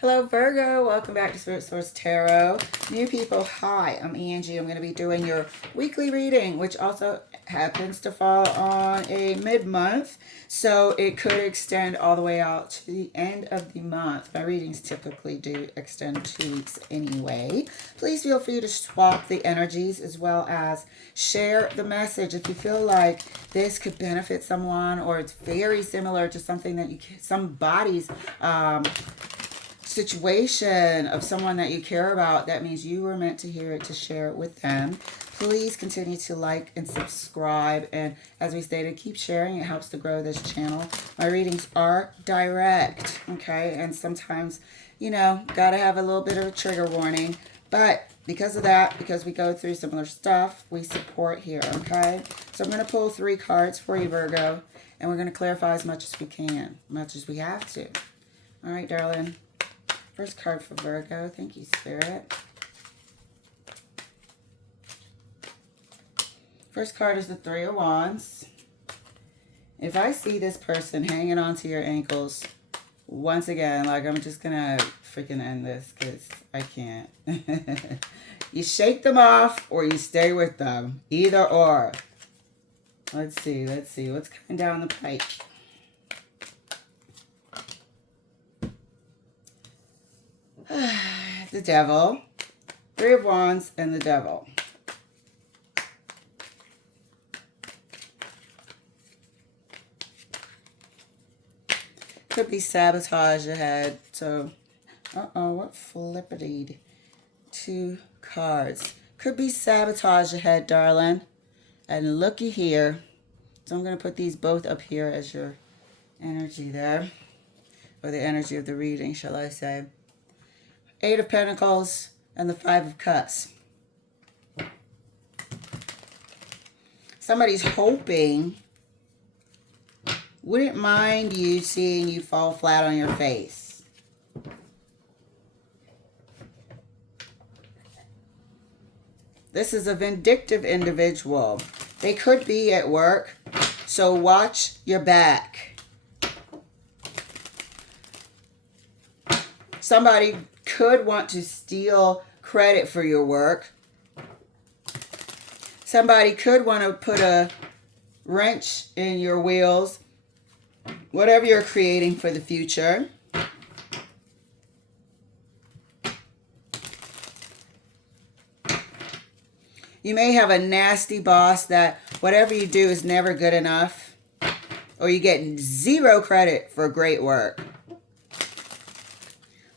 Hello, Virgo. Welcome back to Spirit Source Tarot. New people, hi. I'm Angie. I'm going to be doing your weekly reading, which also happens to fall on a mid-month. So it could extend all the way out to the end of the month. My readings typically do extend 2 weeks anyway. Please feel free to swap the energies as well as share the message. If you feel like this could benefit someone or it's very similar to something that somebody's situation of someone that you care about, that means you were meant to hear it, to share it with them. Please continue to like and subscribe, and as we stated, keep sharing. It helps to grow this channel. My readings are direct, okay, and sometimes, gotta have a little bit of a trigger warning, but because of that, because we go through similar stuff, we support here, okay? So I'm going to pull 3 cards for you, Virgo, and we're going to clarify as much as we can, much as we have to. All right, darling. First card for Virgo. Thank you, Spirit. First card is the 3 of Wands. If I see this person hanging onto your ankles, once again, I'm just going to freaking end this because I can't. You shake them off or you stay with them. Either or. Let's see. What's coming down the pipe? The Devil, 3 of Wands, and the Devil. Could be sabotage ahead. So, what flippity? 2 cards. Could be sabotage ahead, darling. And looky here. So I'm going to put these both up here as your energy there. Or the energy of the reading, shall I say. 8 of Pentacles and the 5 of Cups. Somebody's hoping, wouldn't mind you seeing you fall flat on your face. This is a vindictive individual. They could be at work, so watch your back. Somebody could want to steal credit for your work. Somebody could want to put a wrench in your wheels, whatever you're creating for the future. You may have a nasty boss that whatever you do is never good enough, or you get 0 credit for great work.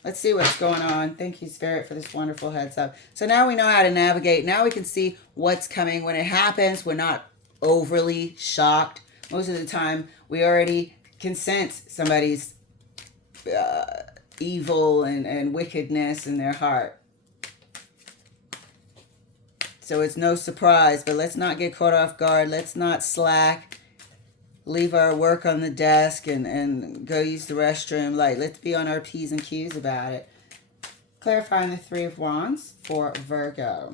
Let's see what's going on. Thank you, Spirit, for this wonderful heads up. So now we know how to navigate. Now we can see what's coming. When it happens, we're not overly shocked. Most of the time, we already can sense somebody's evil and wickedness in their heart. So it's no surprise, but let's not get caught off guard. Let's not slack. Leave our work on the desk and go use the restroom. Let's be on our P's and Q's about it. Clarifying the 3 of Wands for Virgo.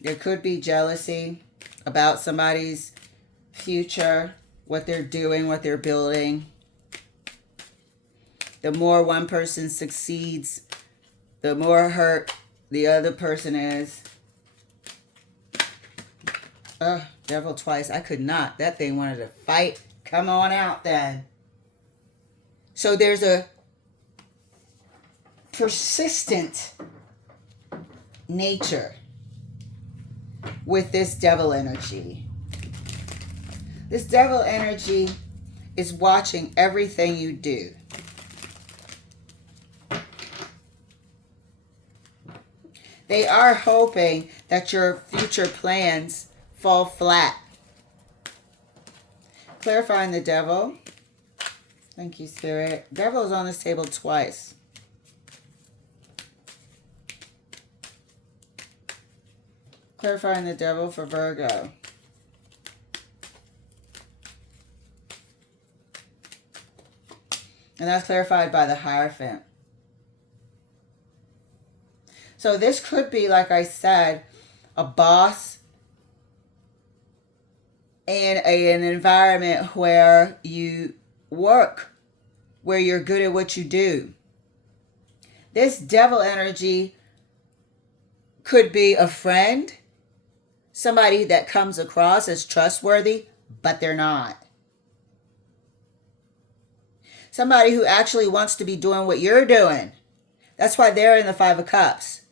There could be jealousy about somebody's future, what they're doing, what they're building. The more one person succeeds, the more hurt the other person is. Devil twice. I could not. That thing wanted to fight. Come on out then. So there's a persistent nature with this devil energy. This devil energy is watching everything you do. They are hoping that your future plans fall flat. Clarifying the Devil. Thank you, Spirit. Devil is on this table twice. Clarifying the Devil for Virgo. And that's clarified by the Hierophant. So this could be, like I said, a boss in an environment where you work, where you're good at what you do. This devil energy could be a friend, somebody that comes across as trustworthy, but they're not. Somebody who actually wants to be doing what you're doing. That's why they're in the Five of Cups.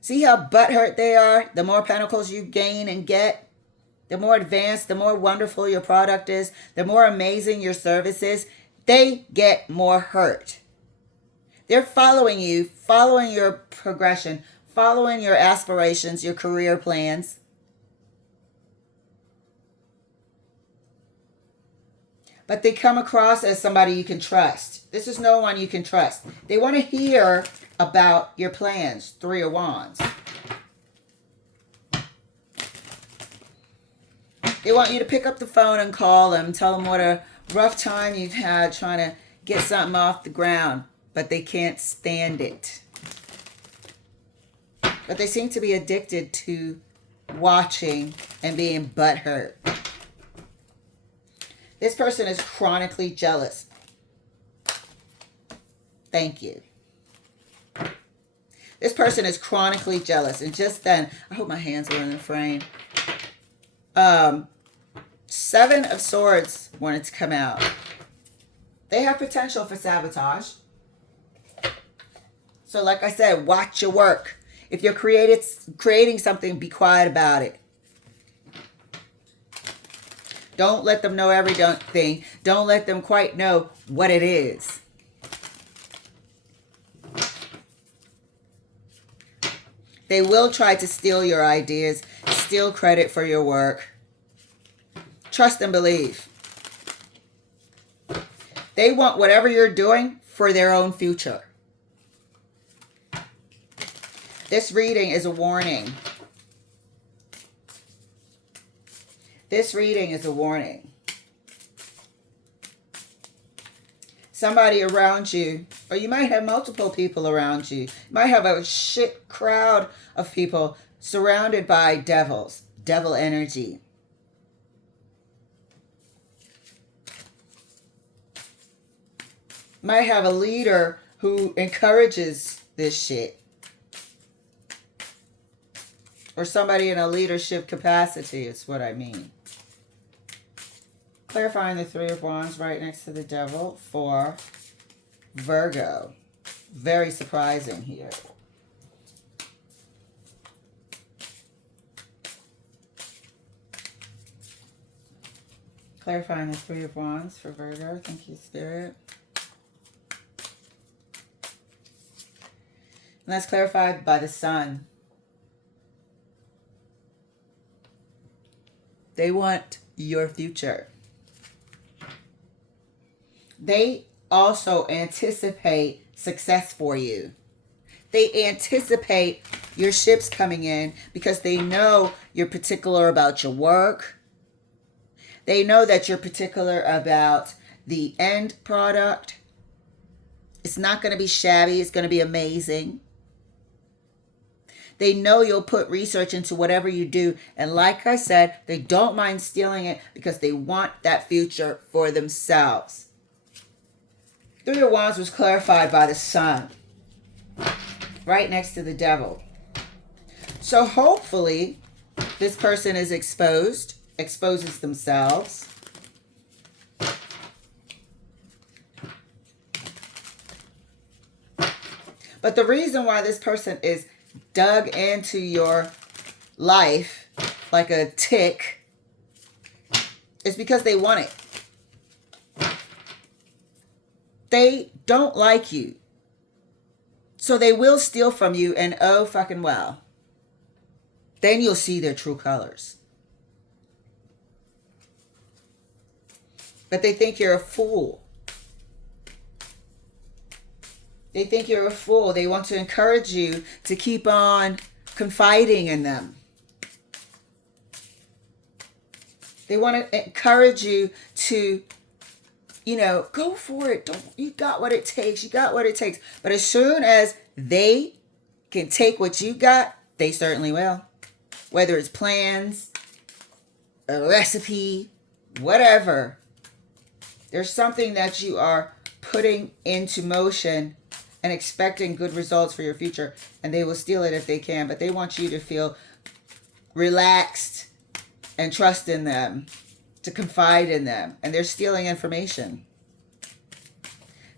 See how butthurt they are? The more pentacles you gain and get, the more advanced, the more wonderful your product is, the more amazing your service is, they get more hurt. They're following you, following your progression, following your aspirations, your career plans. But they come across as somebody you can trust. This is no one you can trust. They want to hear about your plans. Three of Wands. They want you to pick up the phone and call them, tell them what a rough time you've had trying to get something off the ground, but they can't stand it. But they seem to be addicted to watching and being butthurt. This person is chronically jealous. Thank you. This person is chronically jealous. And just then, I hope my hands are in the frame. Seven of Swords wanted to come out. They have potential for sabotage. So like I said, watch your work. If you're creating something, be quiet about it. Don't let them know everything. Don't let them quite know what it is. They will try to steal your ideas, steal credit for your work. Trust and believe. They want whatever you're doing for their own future. This reading is a warning. This reading is a warning. Somebody around you, or you might have multiple people around you. You might have a shit crowd of people surrounded by devils, devil energy. Might have a leader who encourages this shit. Or somebody in a leadership capacity is what I mean. Clarifying the Three of Wands right next to the Devil for Virgo. Very surprising here. Clarifying the Three of Wands for Virgo. Thank you, Spirit. And that's clarified by the Sun. They want your future. They also anticipate success for you. They anticipate your ships coming in because they know you're particular about your work. They know that you're particular about the end product. It's not going to be shabby. It's going to be amazing. They know you'll put research into whatever you do. And like I said, they don't mind stealing it because they want that future for themselves. Three of Wands was clarified by the Sun. Right next to the Devil. So hopefully this person is exposed. Exposes themselves. But the reason why this person is dug into your life like a tick is because they want it. They don't like you. So they will steal from you, and oh fucking well. Then you'll see their true colors. But they think you're a fool. They think you're a fool. They want to encourage you to keep on confiding in them. They want to encourage you to, go for it. You got what it takes. You got what it takes. But as soon as they can take what you got, they certainly will. Whether it's plans, a recipe, whatever. There's something that you are putting into motion and expecting good results for your future, and they will steal it if they can, but they want you to feel relaxed and trust in them, to confide in them, and they're stealing information.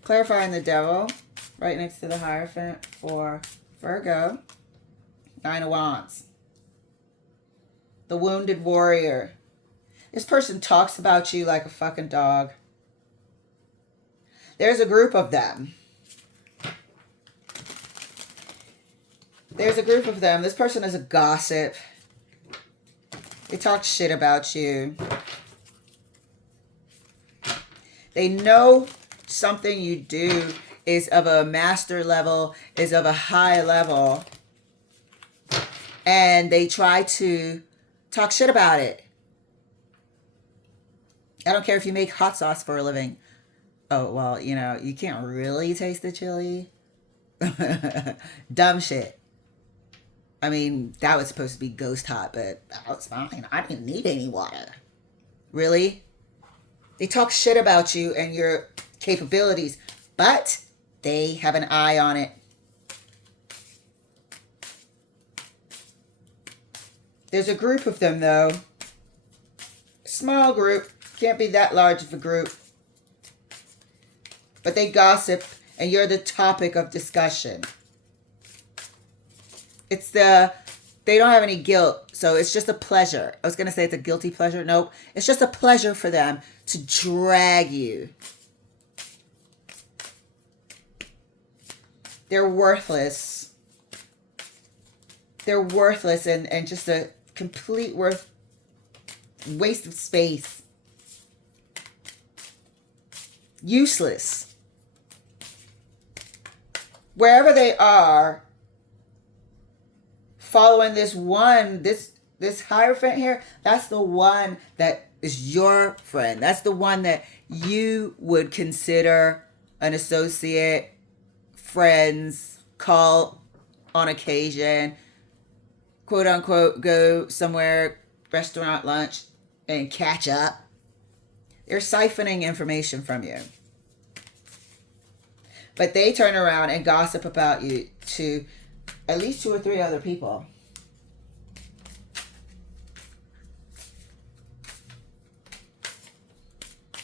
Clarifying the devil, right next to the Hierophant for Virgo. 9 of Wands. The wounded warrior. This person talks about you like a fucking dog. There's a group of them. There's a group of them. This person is a gossip. They talk shit about you. They know something you do is of a master level, is of a high level, and they try to talk shit about it. I don't care if you make hot sauce for a living. Oh, well, you know, you can't really taste the chili. Dumb shit. I mean, that was supposed to be ghost hot, but that was fine. I didn't need any water. Really? They talk shit about you and your capabilities, but they have an eye on it. There's a group of them, though. Small group. Can't be that large of a group. But they gossip, and you're the topic of discussion. They don't have any guilt, so it's just a pleasure. I was going to say it's a guilty pleasure. Nope. It's just a pleasure for them to drag you. They're worthless. They're worthless and just a complete waste of space. Useless. Wherever they are, following this Hierophant here, that's the one that is your friend. That's the one that you would consider an associate, friends, call on occasion, quote unquote, go somewhere, restaurant, lunch, and catch up. They're siphoning information from you. But they turn around and gossip about you to at least 2 or 3 other people.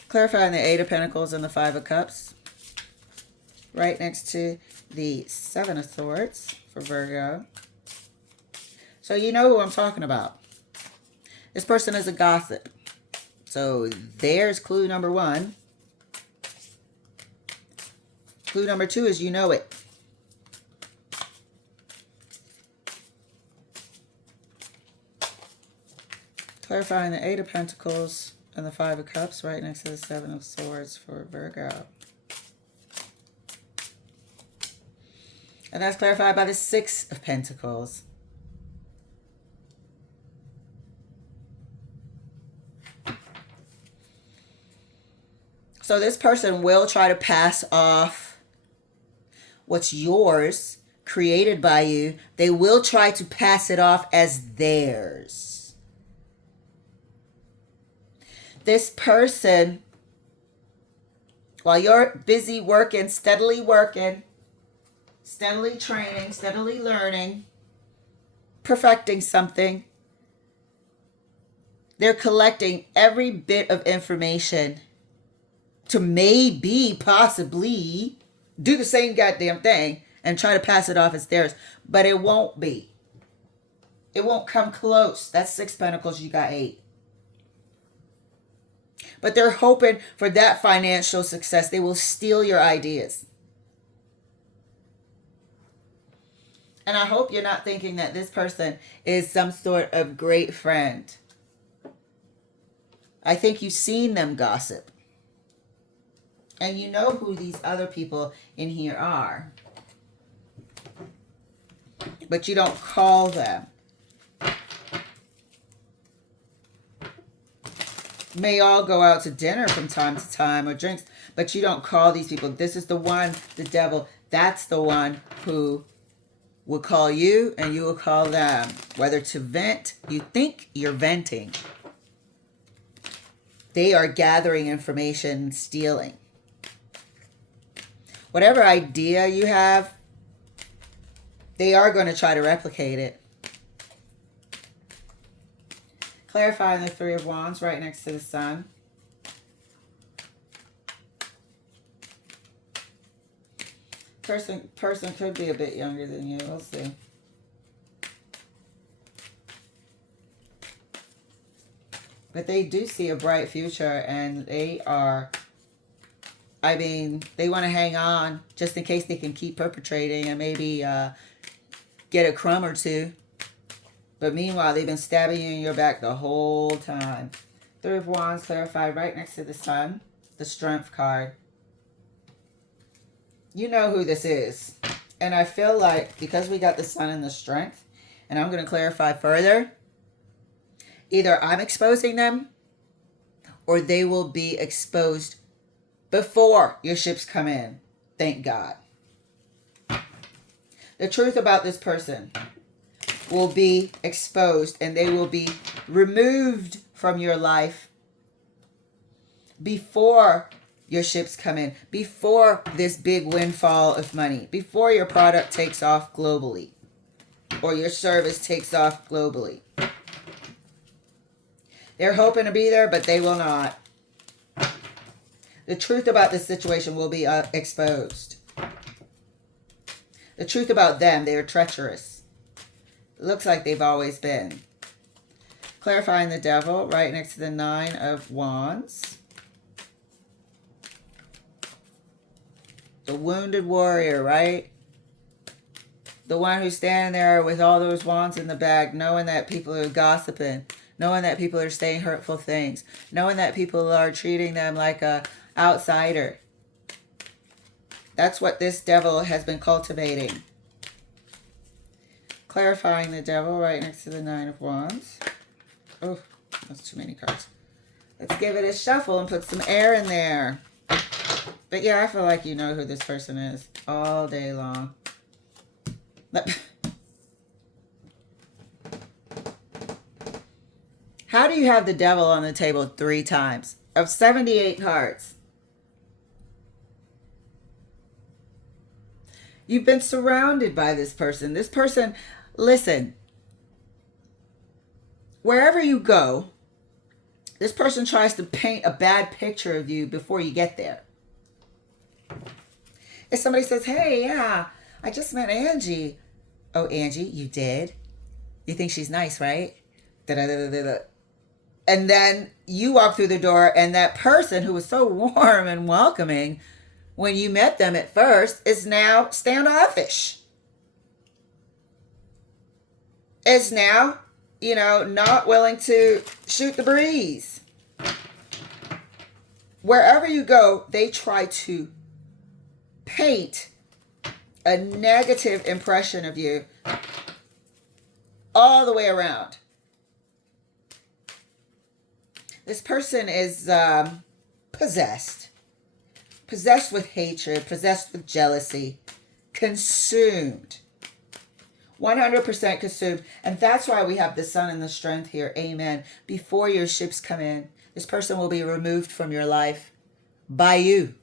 Clarifying the 8 of Pentacles and the 5 of Cups. Right next to the 7 of Swords for Virgo. So you know who I'm talking about. This person is a gossip. So there's clue number 1. Clue number 2 is you know it. Clarifying the 8 of Pentacles and the 5 of Cups right next to the 7 of Swords for Virgo. And that's clarified by the 6 of Pentacles. So this person will try to pass off what's yours, created by you. They will try to pass it off as theirs. This person, while you're busy working, steadily training, steadily learning, perfecting something, they're collecting every bit of information to maybe, possibly, do the same goddamn thing and try to pass it off as theirs. But it won't be. It won't come close. That's 6 Pentacles, you got 8. But they're hoping for that financial success. They will steal your ideas. And I hope you're not thinking that this person is some sort of great friend. I think you've seen them gossip. And you know who these other people in here are. But you don't call them. May all go out to dinner from time to time or drinks, but you don't call these people. This is the one, the devil. That's the one who will call you and you will call them. Whether to vent, you think you're venting. They are gathering information and stealing. Whatever idea you have, they are going to try to replicate it. Clarifying the Three of Wands right next to the Sun. Person could be a bit younger than you. We'll see. But they do see a bright future, and they are, I mean, they want to hang on just in case they can keep perpetrating and maybe get a crumb or two. But meanwhile, they've been stabbing you in your back the whole time. Three of Wands clarified right next to the Sun. The Strength card. You know who this is. And I feel like because we got the Sun and the Strength, and I'm going to clarify further, either I'm exposing them or they will be exposed before your ships come in. Thank God. The truth about this person will be exposed and they will be removed from your life before your ships come in, before this big windfall of money, before your product takes off globally or your service takes off globally. They're hoping to be there, but they will not. The truth about this situation will be exposed. The truth about them, they are treacherous. It looks like they've always been. Clarifying the Devil right next to the Nine of Wands. The wounded warrior, right? The one who's standing there with all those wands in the bag, knowing that people are gossiping, knowing that people are saying hurtful things, knowing that people are treating them like a outsider. That's what this devil has been cultivating. Clarifying the Devil right next to the Nine of Wands. Oh, that's too many cards. Let's give it a shuffle and put some air in there. But yeah, I feel like you know who this person is all day long. How do you have the Devil on the table 3 times? Of 78 cards. You've been surrounded by this person. This person, listen, wherever you go, this person tries to paint a bad picture of you before you get there. If somebody says, hey, yeah, I just met Angie. Oh, Angie, you did? You think she's nice, right? Da-da-da-da-da. And then you walk through the door and that person who was so warm and welcoming when you met them at first is now standoffish. Is now, not willing to shoot the breeze. Wherever you go, they try to paint a negative impression of you all the way around. This person is possessed with hatred, possessed with jealousy, consumed, 100% consumed. And that's why we have the Sun and the Strength here. Amen. Before your ships come in, this person will be removed from your life by you.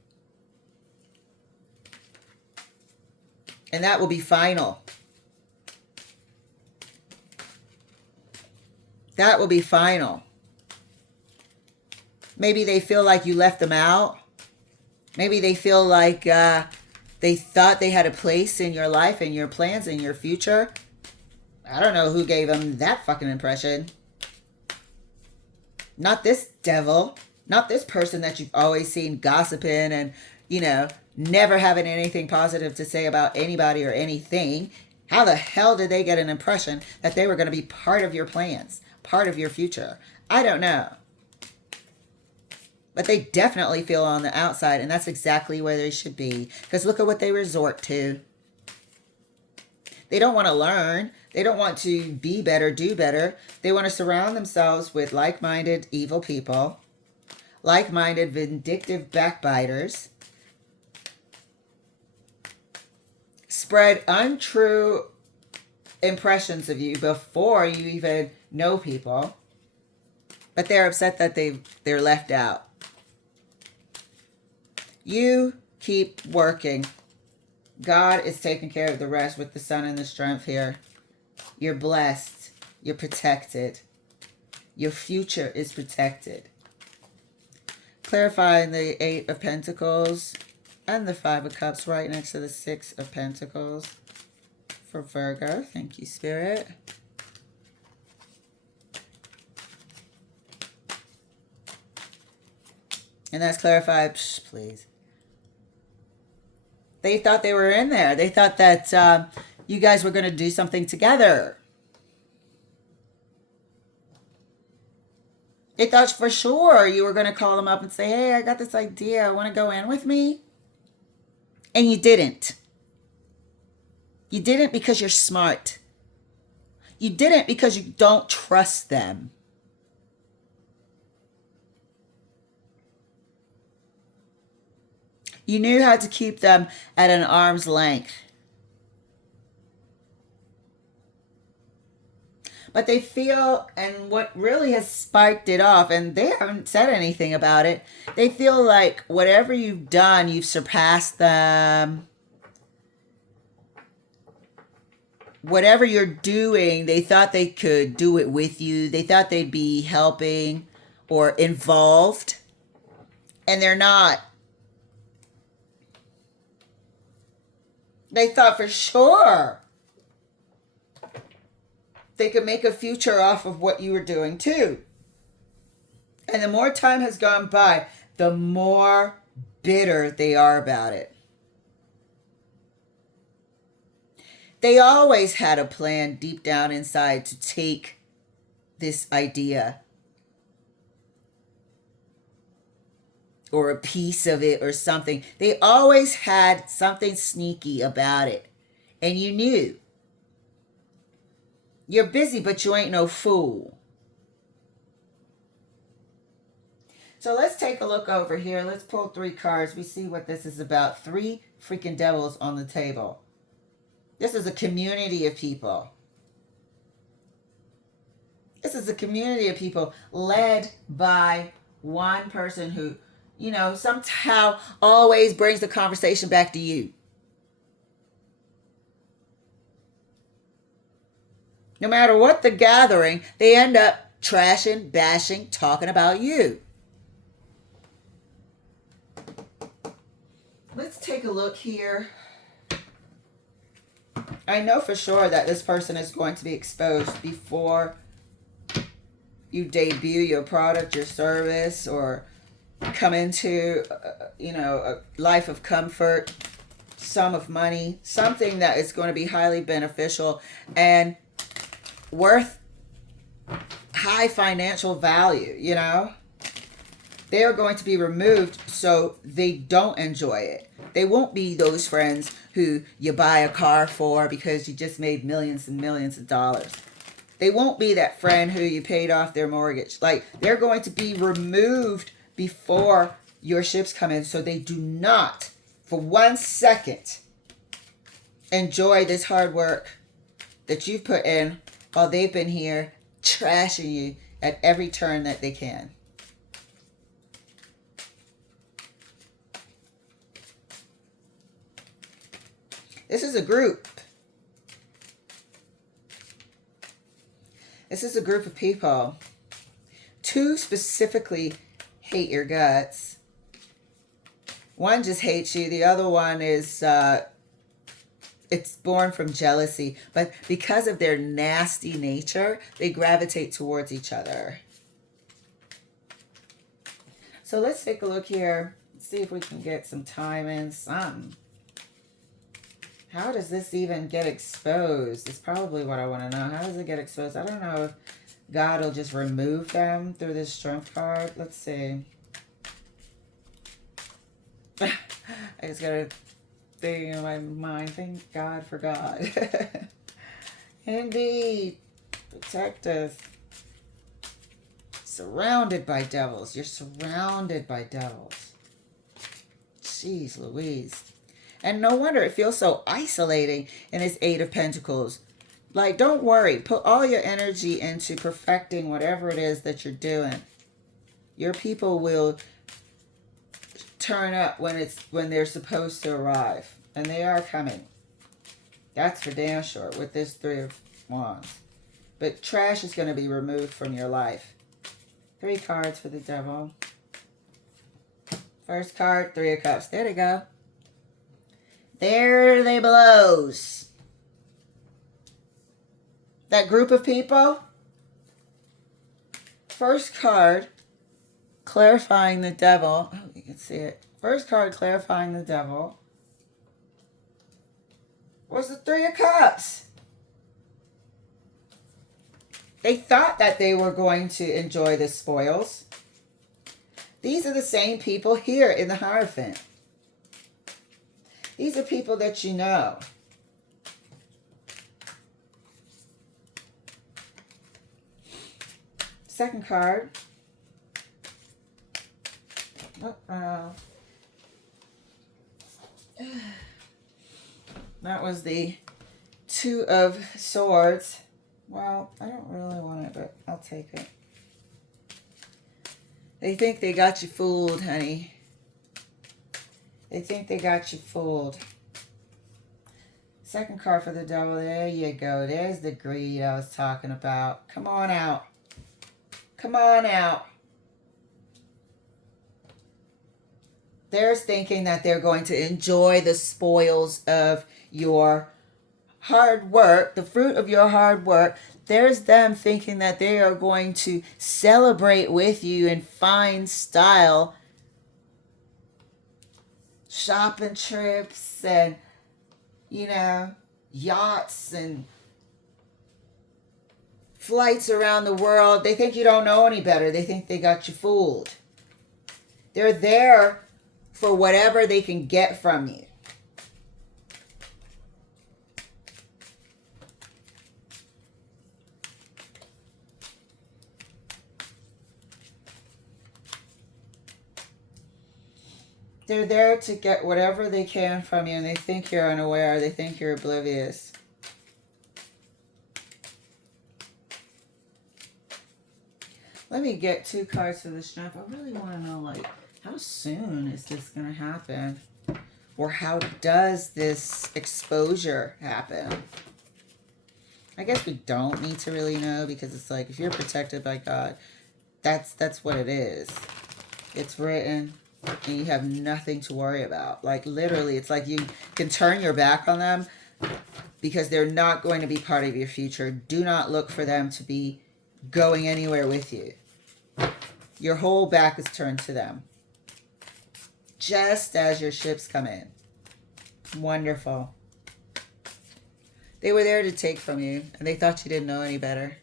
And that will be final. That will be final. Maybe they feel like you left them out. Maybe they feel like they thought they had a place in your life and your plans and your future. I don't know who gave them that fucking impression. Not this devil. Not this person that you've always seen gossiping and, never having anything positive to say about anybody or anything. How the hell did they get an impression that they were going to be part of your plans, part of your future? I don't know. But they definitely feel on the outside, and that's exactly where they should be. Because look at what they resort to. They don't want to learn. They don't want to be better, do better. They want to surround themselves with like-minded evil people, like-minded vindictive backbiters, spread untrue impressions of you before you even know people. But they're upset that they're left out. You keep working. God is taking care of the rest with the sun and the strength here. You're blessed. You're protected. Your future is protected. Clarifying the Eight of Pentacles and the Five of Cups right next to the Six of Pentacles for Virgo. Thank you, Spirit. And that's clarified, please. They thought they were in there. They thought that you guys were going to do something together. They thought for sure you were going to call them up and say, hey, I got this idea. Want to go in with me? And you didn't. You didn't because you're smart. You didn't because you don't trust them. You knew how to keep them at an arm's length. But they feel, and what really has sparked it off, and they haven't said anything about it, they feel like whatever you've done, you've surpassed them. Whatever you're doing, they thought they could do it with you. They thought they'd be helping or involved, and they're not. They thought for sure they could make a future off of what you were doing too. And the more time has gone by, the more bitter they are about it. They always had a plan deep down inside to take this idea or a piece of it or something. They always had something sneaky about it. And you knew. You're busy, but you ain't no fool. So let's take a look over here. Let's pull 3 cards. We see what this is about. 3 freaking devils on the table. This is a community of people. This is a community of people led by one person who, you know, somehow always brings the conversation back to you. No matter what the gathering, they end up trashing, bashing, talking about you. Let's take a look here. I know for sure that this person is going to be exposed before you debut your product, your service, or come into, a life of comfort, sum of money, something that is going to be highly beneficial and worth high financial value, you know. They are going to be removed so they don't enjoy it. They won't be those friends who you buy a car for because you just made millions and millions of dollars. They won't be that friend who you paid off their mortgage. Like, they're going to be removed before your ships come in so they do not, for 1 second, enjoy this hard work that you've put in while they've been here trashing you at every turn that they can. This is a group. This is a group of people. 2 specifically hate your guts. 1 just hates you. The other one is, it's born from jealousy. But because of their nasty nature, they gravitate towards each other. So let's take a look here. See if we can get some time in. How does this even get exposed? It's probably what I want to know. How does it get exposed? I don't know if God will just remove them through this strength card. Let's see. I just got a thing in my mind. Thank God for God. Indeed. Protect us. Surrounded by devils. You're surrounded by devils. Jeez Louise. And no wonder it feels so isolating in this 8 of Pentacles. Like, don't worry. Put all your energy into perfecting whatever it is that you're doing. Your people will turn up when they're supposed to arrive. And they are coming. That's for damn sure with this Three of Wands. But trash is going to be removed from your life. 3 cards for the devil. First card, 3 of Cups. There they go. There they blows. That group of people. First card, clarifying the devil. Oh, you can see it. First card, clarifying the devil, was the 3 of Cups. They thought that they were going to enjoy the spoils. These are the same people here in the Hierophant. These are people that you know. Second card. That was the 2 of Swords. Well, I don't really want it, but I'll take it. They think they got you fooled, honey. They think they got you fooled. Second card for the devil. There you go. There's the greed I was talking about. Come on out. Come on out. They're thinking that they're going to enjoy the spoils of your hard work, the fruit of your hard work. There's them thinking that they are going to celebrate with you in fine style. Shopping trips and, yachts and flights around the world. They think you don't know any better. They think they got you fooled. They're there for whatever they can get from you. They're there to get whatever they can from you, and they think you're unaware. They think you're oblivious. Let me get 2 cards for the Strength. I really want to know, how soon is this going to happen? Or how does this exposure happen? I guess we don't need to really know, because it's like, if you're protected by God, that's what it is. It's written, and you have nothing to worry about. Like, literally, it's like you can turn your back on them because they're not going to be part of your future. Do not look for them to be going anywhere with you. Your whole back is turned to them. Just as your ships come in. Wonderful. They were there to take from you, and they thought you didn't know any better.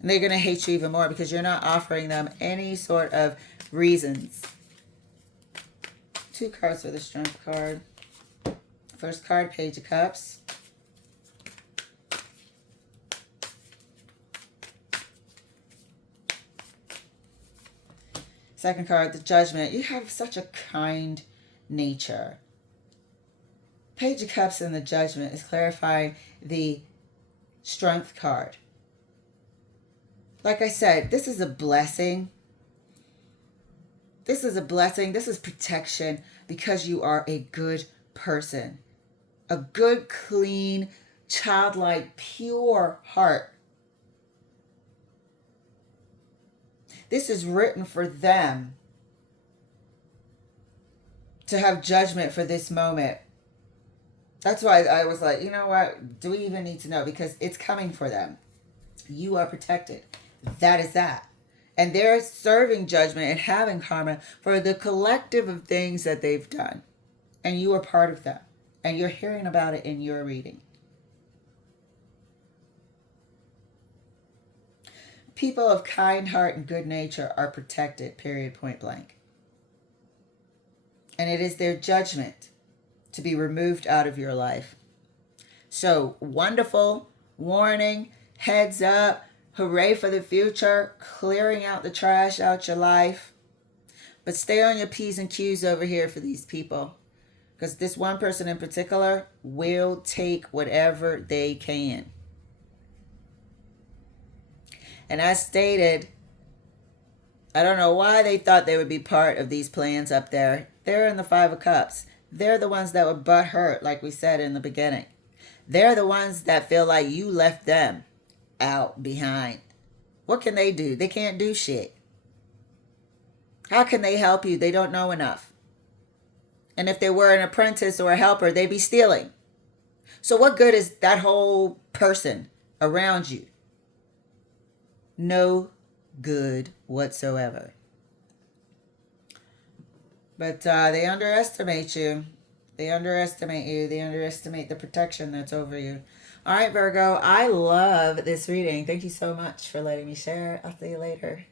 And they're going to hate you even more because you're not offering them any sort of reasons. 2 cards for the Strength card. First card, Page of Cups. Second card, the Judgment. You have such a kind nature. Page of Cups and the Judgment is clarifying the Strength card. Like I said, this is a blessing. This is a blessing. This is protection because you are a good person. A good, clean, childlike, pure heart. This is written for them to have judgment for this moment. That's why I was like, you know what? Do we even need to know? Because it's coming for them. You are protected. That is that. And they're serving judgment and having karma for the collective of things that they've done. And you are part of that. And you're hearing about it in your reading. People of kind heart and good nature are protected, period, point blank. And it is their judgment to be removed out of your life. So, wonderful warning, heads up, hooray for the future, clearing out the trash out your life. But stay on your P's and Q's over here for these people. Because this one person in particular will take whatever they can. And as stated, I don't know why they thought they would be part of these plans up there. They're in the Five of Cups. They're the ones that were butt hurt, like we said in the beginning. They're the ones that feel like you left them out behind. What can they do? They can't do shit. How can they help you? They don't know enough. And if they were an apprentice or a helper, they'd be stealing. So what good is that whole person around you? No good whatsoever. But they underestimate you. They underestimate you. They underestimate the protection that's over you. All right, Virgo, I love this reading. Thank you so much for letting me share. I'll see you later.